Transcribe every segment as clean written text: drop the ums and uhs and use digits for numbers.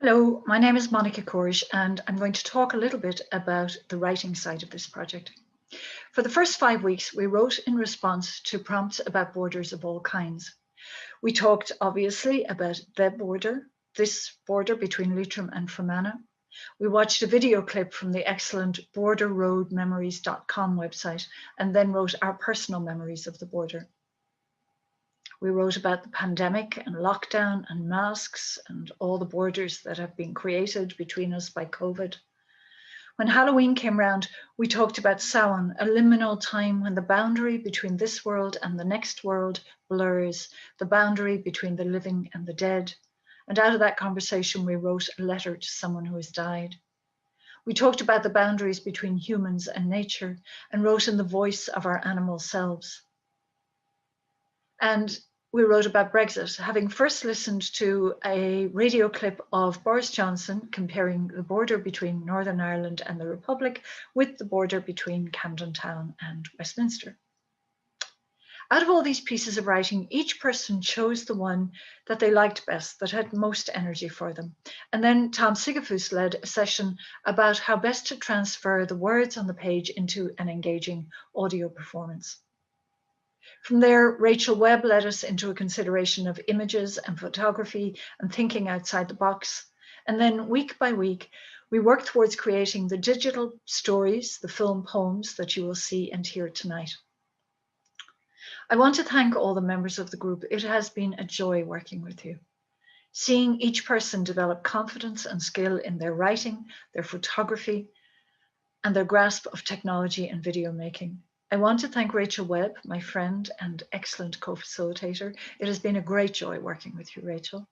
Hello, my name is Monica Corish, and I'm going to talk a little bit about the writing side of this project. For the first 5 weeks, we wrote in response to prompts about borders of all kinds. We talked obviously about the border, this border between Leitrim and Fermanagh. We watched a video clip from the excellent borderroadmemories.com website and then wrote our personal memories of the border. We wrote about the pandemic and lockdown and masks and all the borders that have been created between us by COVID. When Halloween came round, we talked about Samhain, a liminal time when the boundary between this world and the next world blurs, the boundary between the living and the dead. And out of that conversation, we wrote a letter to someone who has died. We talked about the boundaries between humans and nature and wrote in the voice of our animal selves. And we wrote about Brexit, having first listened to a radio clip of Boris Johnson comparing the border between Northern Ireland and the Republic with the border between Camden Town and Westminster. Out of all these pieces of writing, each person chose the one that they liked best, that had most energy for them. And then Tom Sigafus led a session about how best to transfer the words on the page into an engaging audio performance. From there, Rachel Webb led us into a consideration of images and photography and thinking outside the box. And then week by week, we worked towards creating the digital stories, the film poems that you will see and hear tonight. I want to thank all the members of the group. It has been a joy working with you. Seeing each person develop confidence and skill in their writing, their photography, and their grasp of technology and video making. I want to thank Rachel Webb, my friend and excellent co-facilitator. It has been a great joy working with you, Rachel.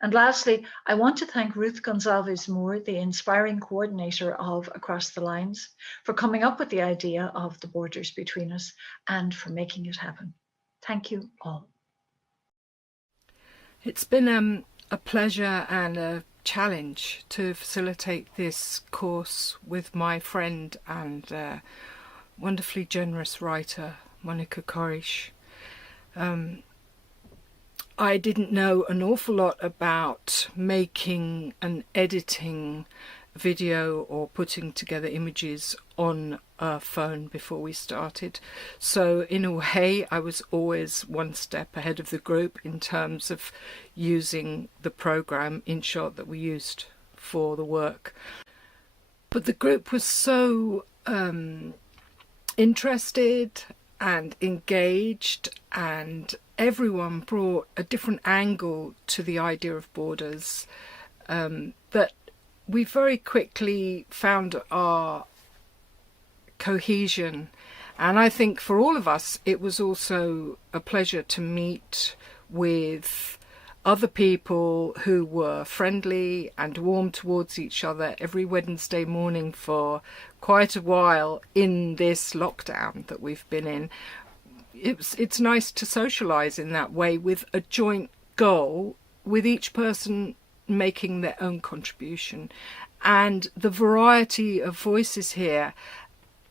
And lastly, I want to thank Ruth Gonzalez-Moore, the inspiring coordinator of Across the Lines, for coming up with the idea of the borders between us and for making it happen. Thank you all. It's been a pleasure and a challenge to facilitate this course with my friend and wonderfully generous writer, Monica Corish. I didn't know an awful lot about making and editing video or putting together images on a phone before we started. So in a way, I was always one step ahead of the group in terms of using the program InShot that we used for the work. But the group was so interested and engaged, and everyone brought a different angle to the idea of borders, that we very quickly found our cohesion. And I think for all of us, it was also a pleasure to meet with other people who were friendly and warm towards each other every Wednesday morning for quite a while in this lockdown that we've been in. It's nice to socialise in that way with a joint goal, with each person making their own contribution. And the variety of voices here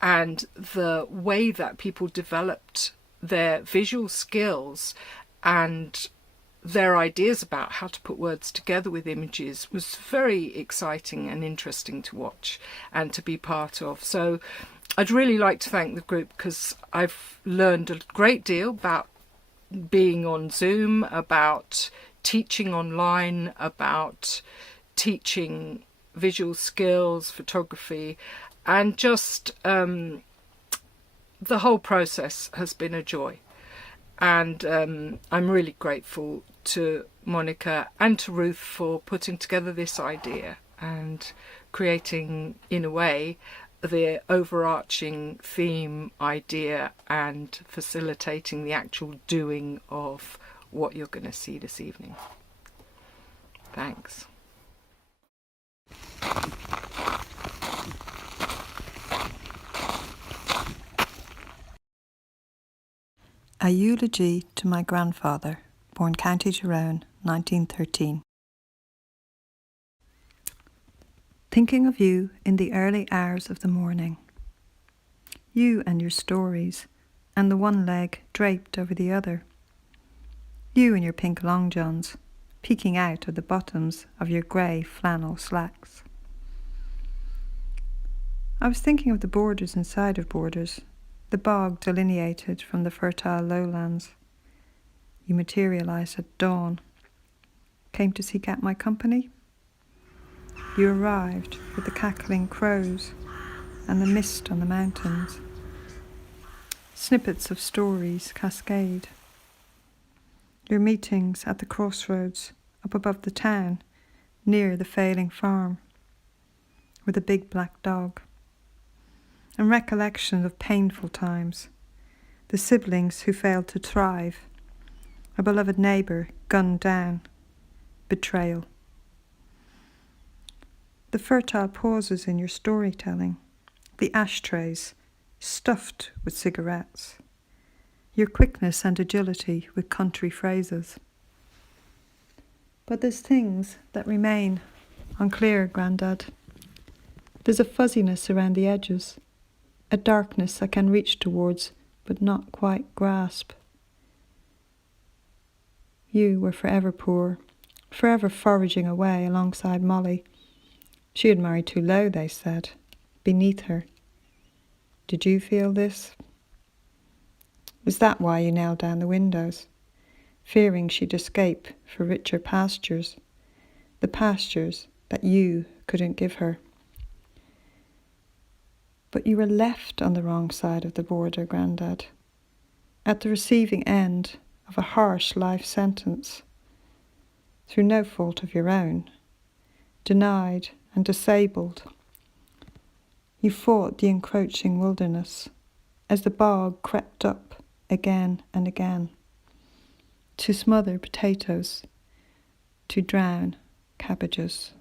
and the way that people developed their visual skills and their ideas about how to put words together with images was very exciting and interesting to watch and to be part of. So I'd really like to thank the group, because I've learned a great deal about being on Zoom, about teaching online, about teaching visual skills, photography, and just the whole process has been a joy. And I'm really grateful to Monica and to Ruth for putting together this idea and creating, in a way, the overarching theme idea and facilitating the actual doing of what you're going to see this evening. Thanks. A Eulogy to My Grandfather, born County Tyrone, 1913. Thinking of you in the early hours of the morning. You and your stories, and the one leg draped over the other. You and your pink long johns, peeking out of the bottoms of your grey flannel slacks. I was thinking of the borders inside of borders, the bog delineated from the fertile lowlands. You materialised at dawn. Came to seek out my company? You arrived with the cackling crows and the mist on the mountains. Snippets of stories cascade. Your meetings at the crossroads up above the town, near the failing farm, with a big black dog. And recollections of painful times, the siblings who failed to thrive, a beloved neighbour gunned down, betrayal. The fertile pauses in your storytelling, the ashtrays stuffed with cigarettes, your quickness and agility with country phrases. But there's things that remain unclear, Grandad. There's a fuzziness around the edges, a darkness I can reach towards but not quite grasp. You were forever poor, forever foraging away alongside Molly. She had married too low, they said, beneath her. Did you feel this? Is that why you nailed down the windows, fearing she'd escape for richer pastures, the pastures that you couldn't give her? But you were left on the wrong side of the border, Grandad, at the receiving end of a harsh life sentence, through no fault of your own, denied and disabled. You fought the encroaching wilderness as the bog crept up again and again, to smother potatoes, to drown cabbages.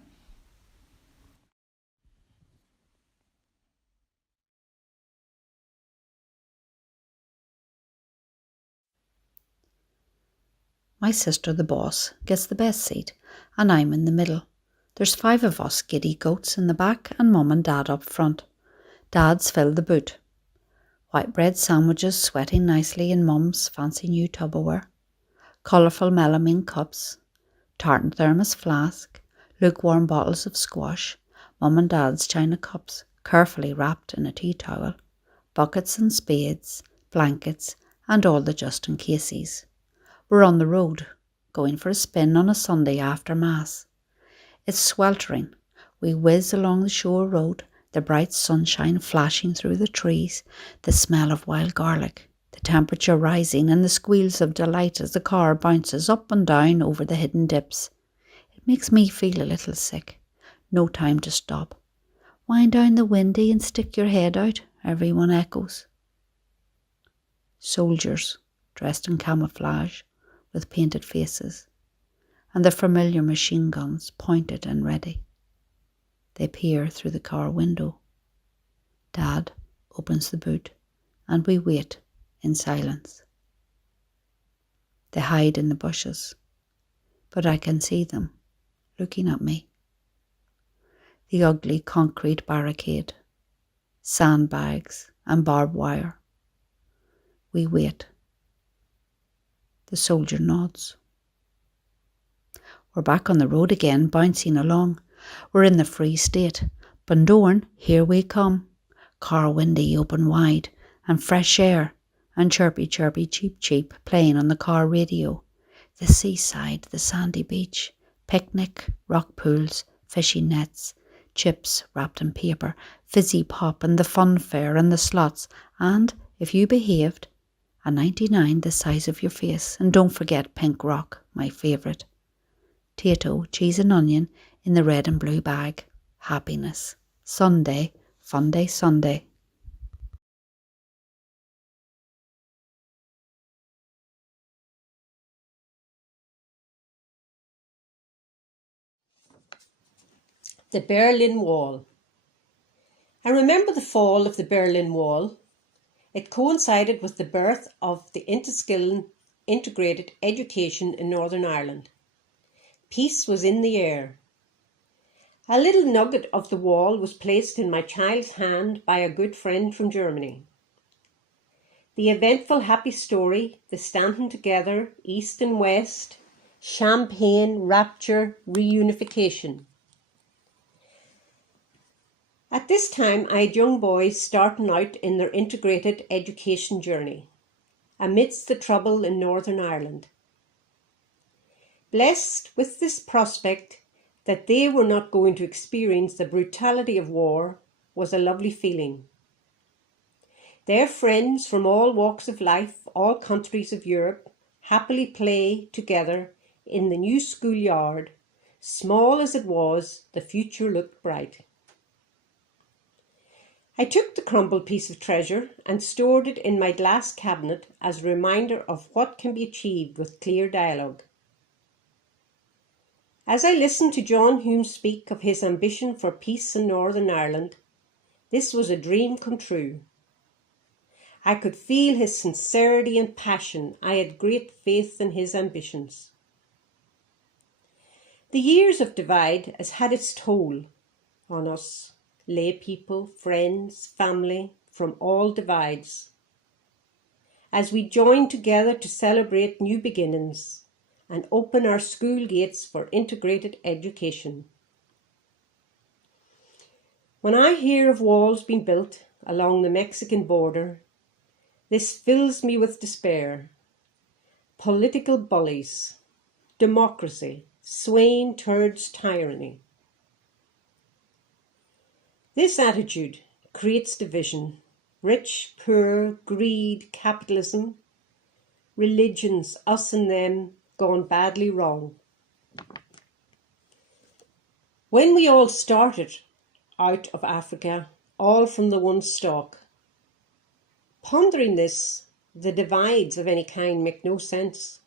My sister, the boss, gets the best seat, and I'm in the middle. There's 5 of us giddy goats in the back and Mum and Dad up front. Dad's filled the boot. White bread sandwiches sweating nicely in Mum's fancy new Tupperware. Colourful melamine cups. Tartan thermos flask. Lukewarm bottles of squash. Mum and Dad's china cups, carefully wrapped in a tea towel. Buckets and spades, blankets, and all the just-in-cases. We're on the road, going for a spin on a Sunday after Mass. It's sweltering. We whiz along the shore road, the bright sunshine flashing through the trees, the smell of wild garlic, the temperature rising and the squeals of delight as the car bounces up and down over the hidden dips. It makes me feel a little sick. No time to stop. Wind down the windy and stick your head out, everyone echoes. Soldiers, dressed in camouflage, with painted faces, and the familiar machine guns pointed and ready. They peer through the car window. Dad opens the boot, and we wait in silence. They hide in the bushes, but I can see them looking at me. The ugly concrete barricade, sandbags and barbed wire. We wait. The soldier nods. We're back on the road again, bouncing along. We're in the Free State. Bundoran, here we come. Car windy open wide, and fresh air, and chirpy chirpy cheep cheep playing on the car radio. The seaside, the sandy beach, picnic, rock pools, fishing nets, chips wrapped in paper, fizzy pop and the fun fair and the slots, and, if you behaved, a 99 the size of your face, and don't forget pink rock, my favourite. Tato, cheese and onion in the red and blue bag. Happiness. Sunday, fun day Sunday. The Berlin Wall. I remember the fall of the Berlin Wall. It coincided with the birth of the Upskilling integrated education in Northern Ireland. Peace was in the air. A little nugget of the wall was placed in my child's hand by a good friend from Germany. The eventful happy story, the standing together, east and west, champagne, rapture, reunification. At this time, I had young boys starting out in their integrated education journey, amidst the trouble in Northern Ireland. Blessed with this prospect that they were not going to experience the brutality of war was a lovely feeling. Their friends from all walks of life, all countries of Europe, happily play together in the new schoolyard. Small as it was, the future looked bright. I took the crumbled piece of treasure and stored it in my glass cabinet as a reminder of what can be achieved with clear dialogue. As I listened to John Hume speak of his ambition for peace in Northern Ireland, this was a dream come true. I could feel his sincerity and passion. I had great faith in his ambitions. The years of divide has had its toll on us, lay people, friends, family, from all divides, as we join together to celebrate new beginnings and open our school gates for integrated education. When I hear of walls being built along the Mexican border, this fills me with despair. Political bullies, democracy, swaying towards tyranny. This attitude creates division, rich, poor, greed, capitalism, religions, us and them, gone badly wrong. When we all started out of Africa, all from the one stalk, pondering this, the divides of any kind make no sense.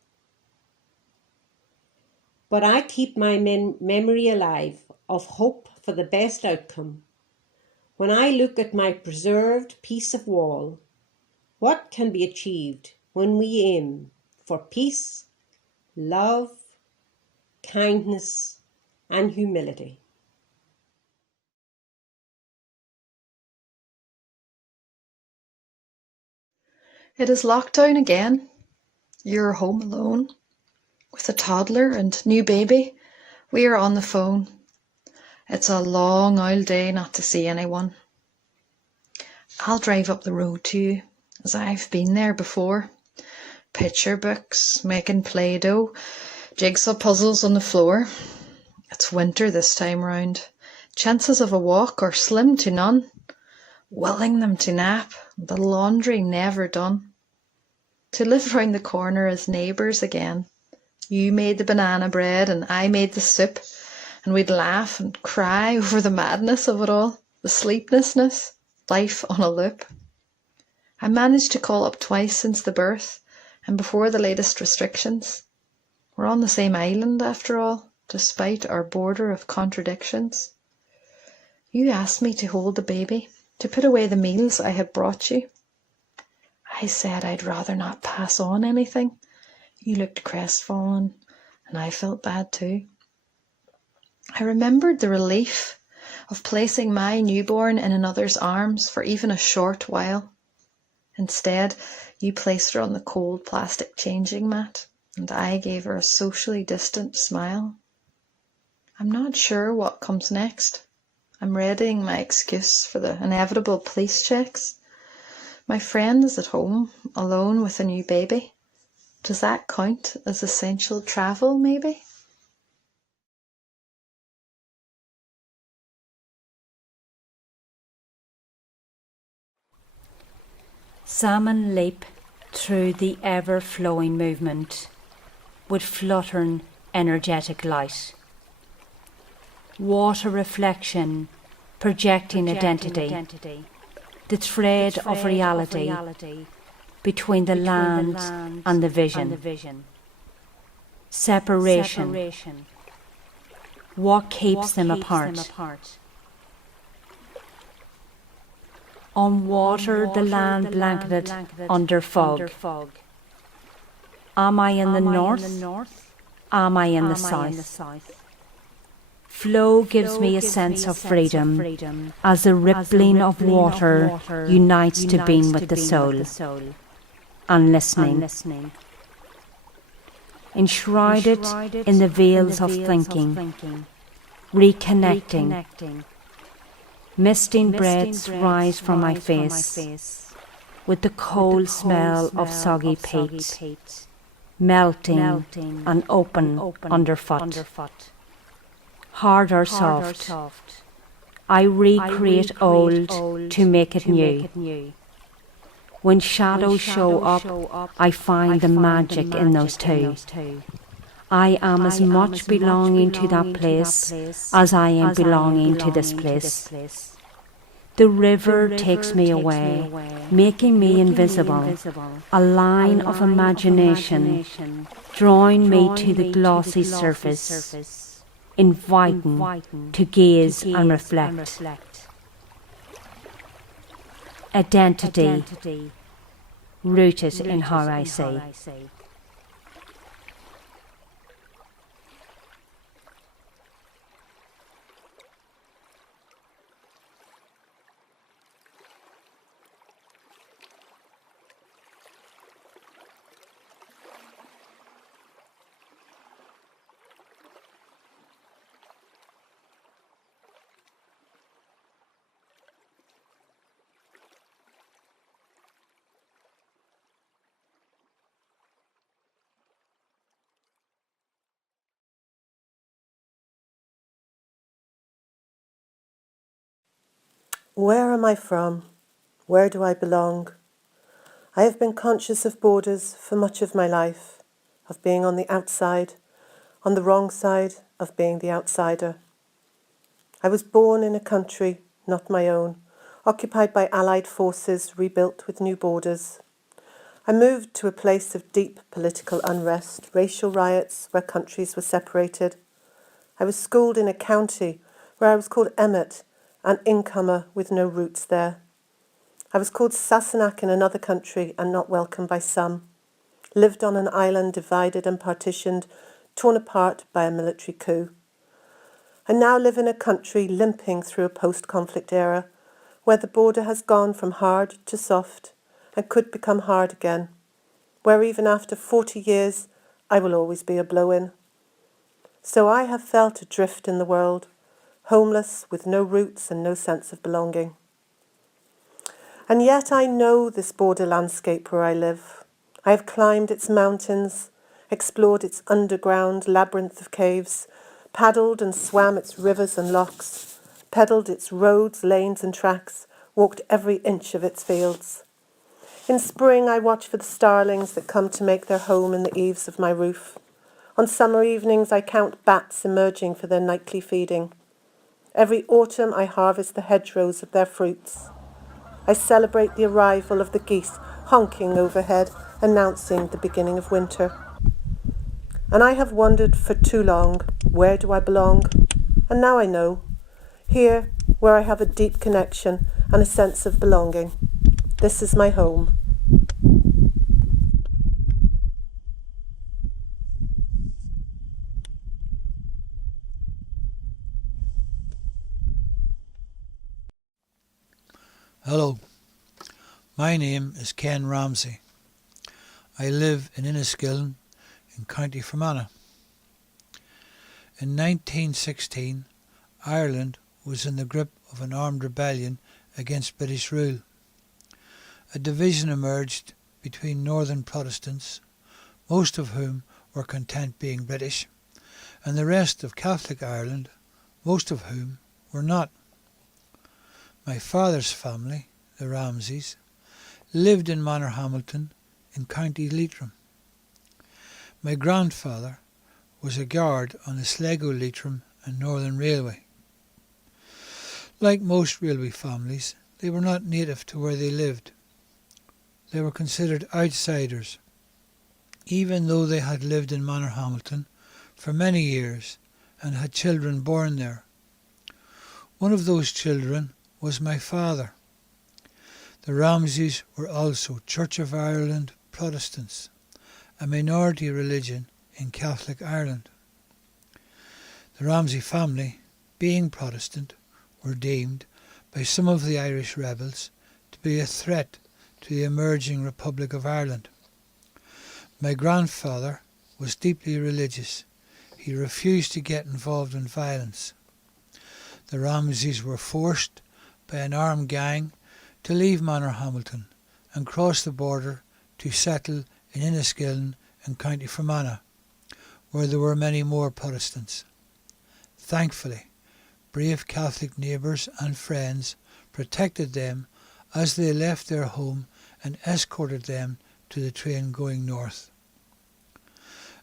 But I keep my memory alive of hope for the best outcome. When I look at my preserved piece of wall, what can be achieved when we aim for peace, love, kindness, and humility? It is lockdown again. You're home alone with a toddler and new baby. We are on the phone. It's a long old day not to see anyone. I'll drive up the road to you, as I've been there before. Picture books, making Play-Doh, jigsaw puzzles on the floor. It's winter this time round. Chances of a walk are slim to none. Willing them to nap, the laundry never done. To live round the corner as neighbours again. You made the banana bread and I made the soup, and we'd laugh and cry over the madness of it all, the sleeplessness, life on a loop. I managed to call up twice since the birth, and before the latest restrictions. We're on the same island after all, despite our border of contradictions. You asked me to hold the baby, to put away the meals I had brought you. I said I'd rather not pass on anything. You looked crestfallen, and I felt bad too. I remembered the relief of placing my newborn in another's arms for even a short while. Instead, you placed her on the cold plastic changing mat, and I gave her a socially distant smile. I'm not sure what comes next. I'm readying my excuse for the inevitable police checks. My friend is at home, alone with a new baby. Does that count as essential travel, maybe? Salmon leap through the ever-flowing movement with fluttering, energetic light. Water reflection, projecting identity, the thread of reality between the land and the vision. Separation, what keeps them apart? On water the land blanketed under fog. Am I in the north? Am I in the south? Flow gives me a sense of freedom as the rippling of water unites to being with the soul. And listening. enshrouded in the veils of thinking, reconnecting. Misting breaths rise from my face with the cold smell of soggy peat, melting and open underfoot. Hard or soft, I recreate old to make it new. When shadows show up, I find the magic in those two. I am as much belonging to that place as I am belonging to this place. The river takes me away, making me invisible, a line of imagination, drawing me to the glossy surface, inviting to gaze and reflect. Identity, rooted in how I see. Where am I from? Where do I belong? I have been conscious of borders for much of my life, of being on the outside, on the wrong side of being the outsider. I was born in a country not my own, occupied by Allied forces, rebuilt with new borders. I moved to a place of deep political unrest, racial riots where countries were separated. I was schooled in a county where I was called Emmet, an incomer with no roots there. I was called Sassenach in another country and not welcome by some. Lived on an island divided and partitioned, torn apart by a military coup. I now live in a country limping through a post-conflict era where the border has gone from hard to soft and could become hard again, where even after 40 years I will always be a blow-in. So I have felt adrift in the world, homeless with no roots and no sense of belonging. And yet I know this border landscape where I live. I have climbed its mountains, explored its underground labyrinth of caves, paddled and swam its rivers and lochs, pedalled its roads, lanes and tracks, walked every inch of its fields. In spring I watch for the starlings that come to make their home in the eaves of my roof. On summer evenings I count bats emerging for their nightly feeding. Every autumn I harvest the hedgerows of their fruits. I celebrate the arrival of the geese honking overhead, announcing the beginning of winter. And I have wondered for too long, where do I belong? And now I know. Here, where I have a deep connection and a sense of belonging. This is my home. Hello, my name is Ken Ramsey. I live in Enniskillen in County Fermanagh. In 1916, Ireland was in the grip of an armed rebellion against British rule. A division emerged between northern Protestants, most of whom were content being British, and the rest of Catholic Ireland, most of whom were not. My father's family, the Ramseys, lived in Manorhamilton in County Leitrim. My grandfather was a guard on the Sligo, Leitrim and Northern Railway. Like most railway families, they were not native to where they lived. They were considered outsiders, even though they had lived in Manorhamilton for many years and had children born there. One of those children was my father. The Ramseys were also Church of Ireland Protestants, a minority religion in Catholic Ireland. The Ramsey family, being Protestant, were deemed by some of the Irish rebels to be a threat to the emerging Republic of Ireland. My grandfather was deeply religious. He refused to get involved in violence. The Ramsays were forced by an armed gang to leave Manorhamilton and cross the border to settle in Enniskillen in County Fermanagh, where there were many more Protestants. Thankfully, brave Catholic neighbours and friends protected them as they left their home and escorted them to the train going north.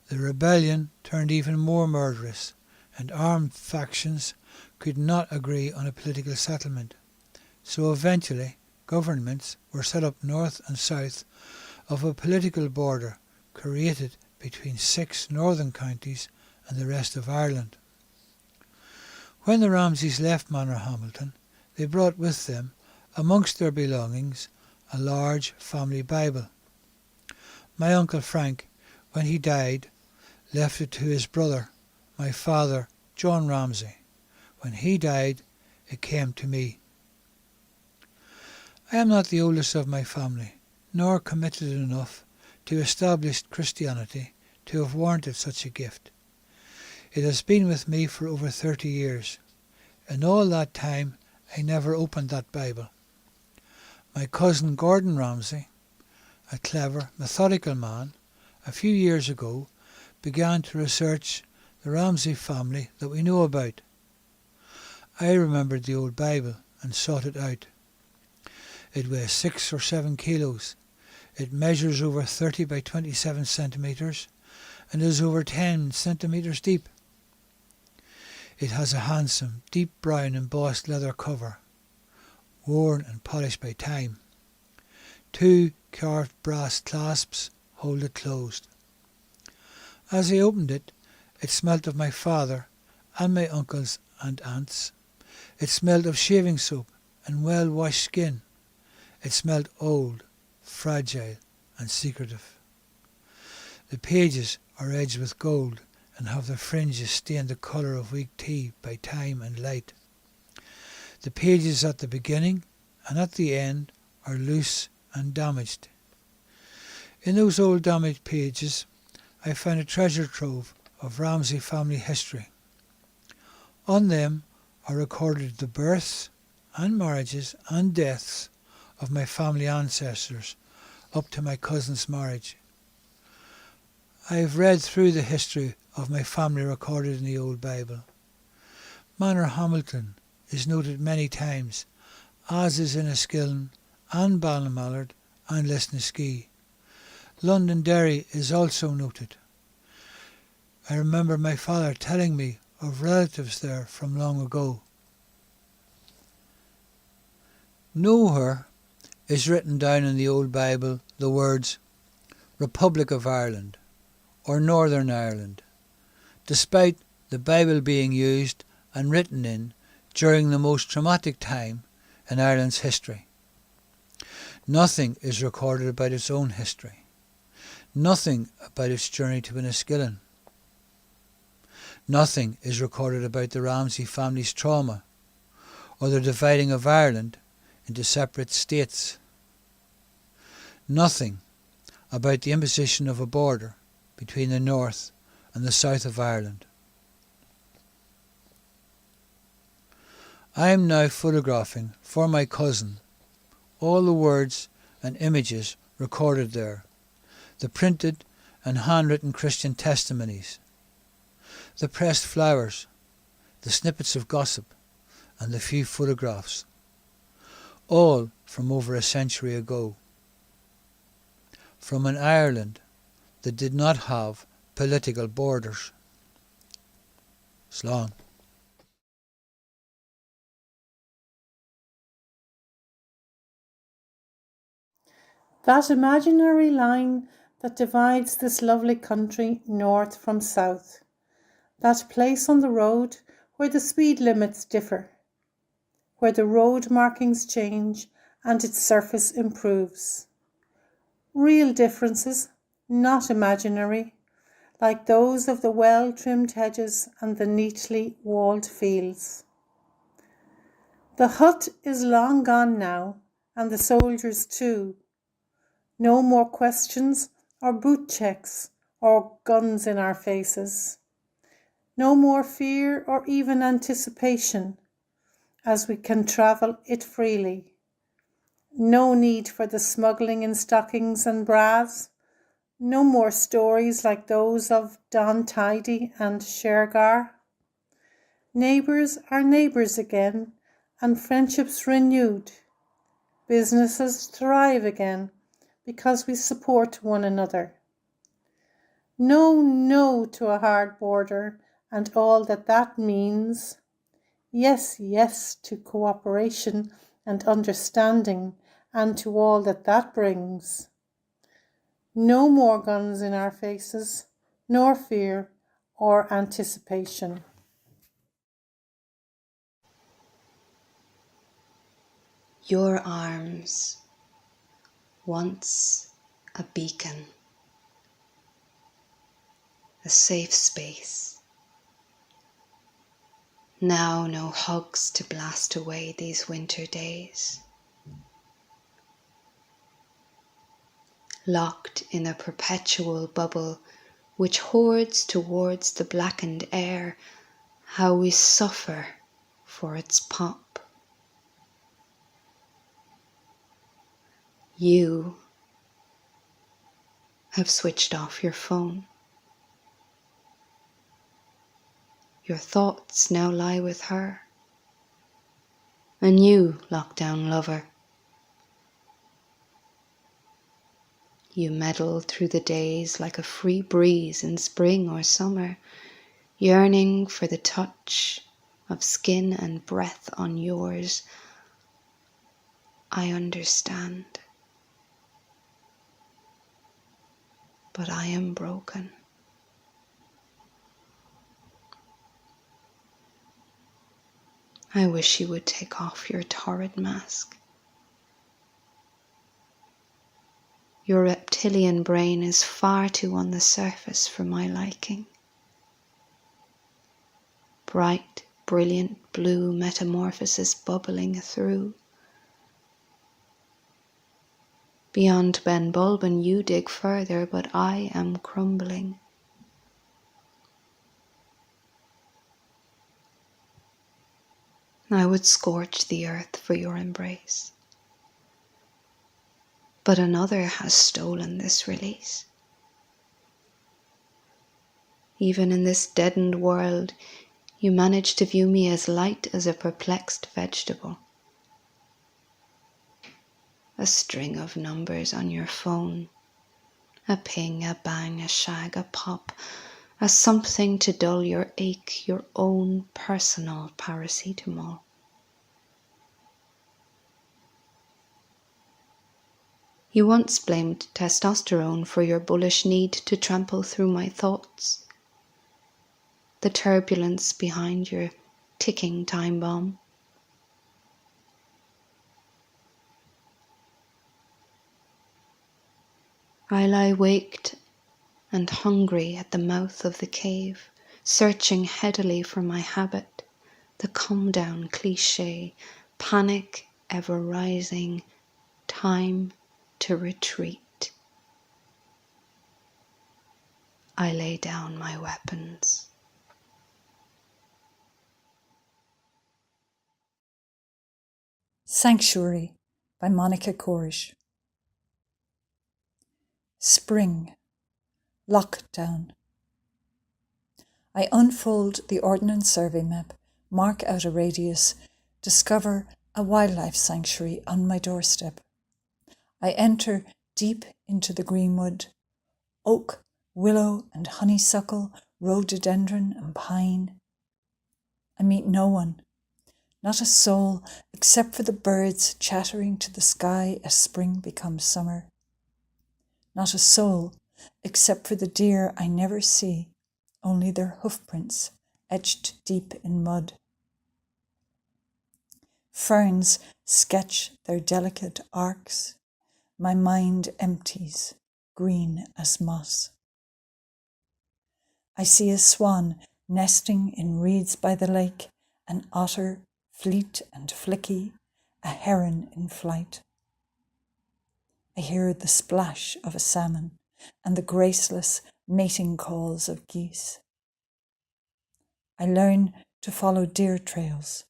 The rebellion turned even more murderous, and armed factions could not agree on a political settlement. So eventually, governments were set up north and south of a political border created between 6 northern counties and the rest of Ireland. When the Ramsays left Manorhamilton, they brought with them, amongst their belongings, a large family Bible. My Uncle Frank, when he died, left it to his brother, my father, John Ramsay. When he died, it came to me. I am not the oldest of my family, nor committed enough to established Christianity to have warranted such a gift. It has been with me for over 30 years. In all that time, I never opened that Bible. My cousin Gordon Ramsay, a clever, methodical man, a few years ago began to research the Ramsay family that we know about. I remembered the old Bible and sought it out. It weighs 6 or 7 kilos. It measures over 30 by 27 centimetres and is over 10 centimetres deep. It has a handsome, deep brown embossed leather cover, worn and polished by time. 2 carved brass clasps hold it closed. As I opened it, it smelt of my father and my uncles and aunts. It smelled of shaving soap and well-washed skin. It smelled old, fragile and secretive. The pages are edged with gold and have the fringes stained the colour of weak tea by time and light. The pages at the beginning and at the end are loose and damaged. In those old damaged pages I found a treasure trove of Ramsay family history. On them are recorded the births and marriages and deaths of my family ancestors up to my cousin's marriage. I have read through the history of my family recorded in the old Bible. Manorhamilton is noted many times, as is Enniskillen and Ballymallard and Lisnaskea. Londonderry is also noted. I remember my father telling me of relatives there from long ago. Nowhere is written down in the old Bible the words Republic of Ireland or Northern Ireland, despite the Bible being used and written in during the most traumatic time in Ireland's history. Nothing is recorded about its own history. Nothing about its journey to Enniskillen. Nothing is recorded about the Ramsay family's trauma or the dividing of Ireland into separate states. Nothing about the imposition of a border between the north and the south of Ireland. I am now photographing for my cousin all the words and images recorded there, the printed and handwritten Christian testimonies, the pressed flowers, the snippets of gossip, and the few photographs, all from over a century ago, from an Ireland that did not have political borders. Slán. That imaginary line that divides this lovely country north from south. That place on the road where the speed limits differ, where the road markings change and its surface improves. Real differences, not imaginary, like those of the well-trimmed hedges and the neatly walled fields. The hut is long gone now, and the soldiers too. No more questions or boot checks or guns in our faces. No more fear or even anticipation, as we can travel it freely. No need for the smuggling in stockings and bras. No more stories like those of Don Tidy and Shergar. Neighbours are neighbours again, and friendships renewed. Businesses thrive again because we support one another. No to a hard border and all that means. Yes to cooperation and understanding and to all that brings. No more guns in our faces, nor fear or anticipation. Your arms, once a beacon, a safe space. Now no hugs to blast away these winter days. Locked in a perpetual bubble which hoards towards the blackened air, how we suffer for its pop. You have switched off your phone. Your thoughts now lie with her, a new lockdown lover. You meddle through the days like a free breeze in spring or summer, yearning for the touch of skin and breath on yours. I understand, but I am broken. I wish you would take off your torrid mask. Your reptilian brain is far too on the surface for my liking. Bright, brilliant blue metamorphosis bubbling through. Beyond Ben Bulben you dig further, but I am crumbling. I would scorch the earth for your embrace. But another has stolen this release. Even in this deadened world, you manage to view me as light as a perplexed vegetable. A string of numbers on your phone. A ping, a bang, a shag, a pop. A something to dull your ache, your own personal paracetamol. You once blamed testosterone for your bullish need to trample through my thoughts. The turbulence behind your ticking time bomb. I lie waked and hungry at the mouth of the cave, searching headily for my habit, the come-down cliché, panic ever rising, time to retreat. I lay down my weapons. Sanctuary by Monica Corish. Spring. Lockdown. I unfold the Ordnance Survey map, mark out a radius, discover a wildlife sanctuary on my doorstep. I enter deep into the greenwood. Oak, willow and honeysuckle, rhododendron and pine. I meet no one, not a soul, except for the birds chattering to the sky as spring becomes summer. Not a soul, except for the deer I never see, only their hoofprints etched deep in mud. Ferns sketch their delicate arcs. My mind empties, green as moss. I see a swan nesting in reeds by the lake, an otter fleet and flicky, a heron in flight. I hear the splash of a salmon and the graceless mating calls of geese. I learn to follow deer trails.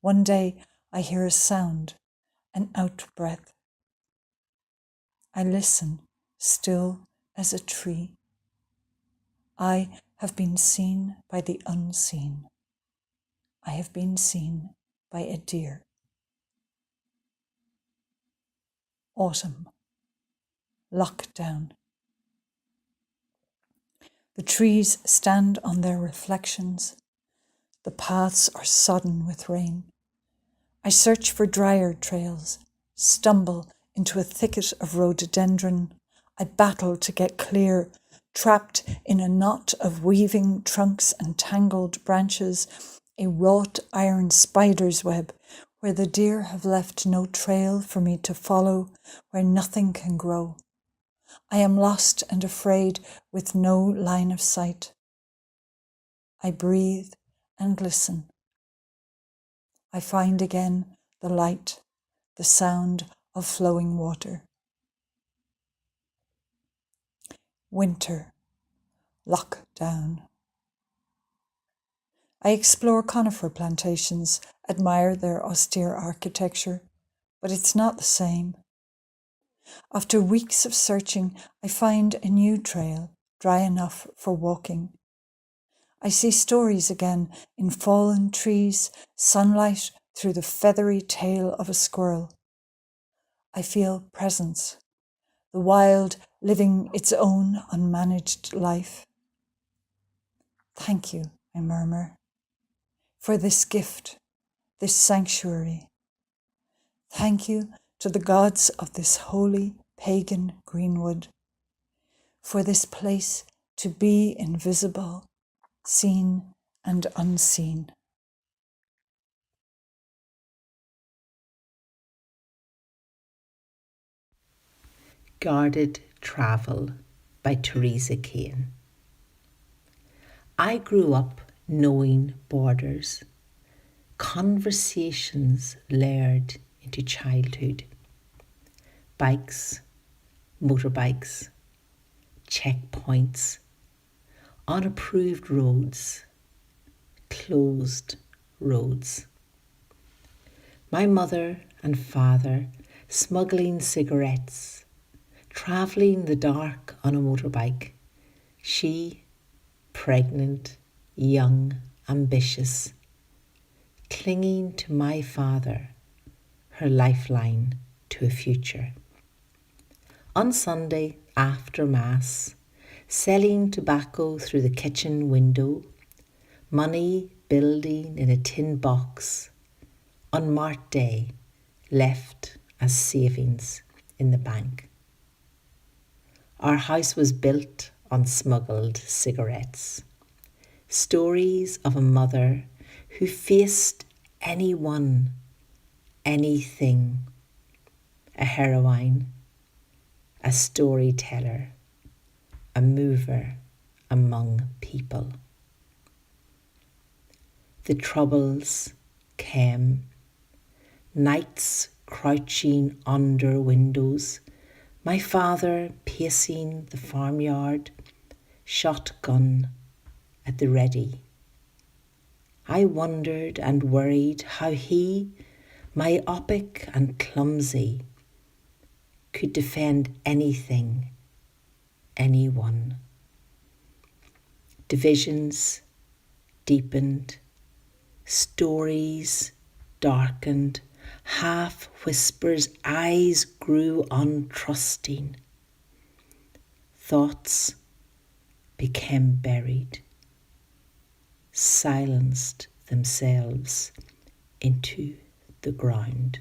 One day I hear a sound, an out-breath. I listen, still as a tree. I have been seen by the unseen. I have been seen by a deer. Autumn. Lockdown. The trees stand on their reflections. The paths are sodden with rain. I search for drier trails, stumble into a thicket of rhododendron. I battle to get clear, trapped in a knot of weaving trunks and tangled branches, a wrought iron spider's web, where the deer have left no trail for me to follow, where nothing can grow. I am lost and afraid with no line of sight. I breathe and listen. I find again the light, the sound of flowing water. Winter, lockdown. I explore conifer plantations, admire their austere architecture, but it's not the same. After weeks of searching, I find a new trail, dry enough for walking. I see stories again in fallen trees, sunlight through the feathery tail of a squirrel. I feel presence, the wild living its own unmanaged life. Thank you, I murmur, for this gift, this sanctuary. Thank you to the gods of this holy pagan greenwood, for this place to be invisible, seen and unseen. Guarded Travel by Teresa Kane. I grew up knowing borders, conversations layered into childhood. Bikes, motorbikes, checkpoints, unapproved roads, closed roads. My mother and father smuggling cigarettes, travelling the dark on a motorbike. She, pregnant, young, ambitious, clinging to my father, her lifeline to a future. On Sunday, after Mass, selling tobacco through the kitchen window, money building in a tin box, unmarked day, left as savings in the bank. Our house was built on smuggled cigarettes. Stories of a mother who faced anyone, anything, a heroine, a storyteller, a mover among people. The troubles came, nights crouching under windows, my father pacing the farmyard, shotgun at the ready. I wondered and worried how he, myopic and clumsy, could defend anything, anyone. Divisions deepened, stories darkened, half whispers, eyes grew untrusting. Thoughts became buried, silenced themselves into the ground.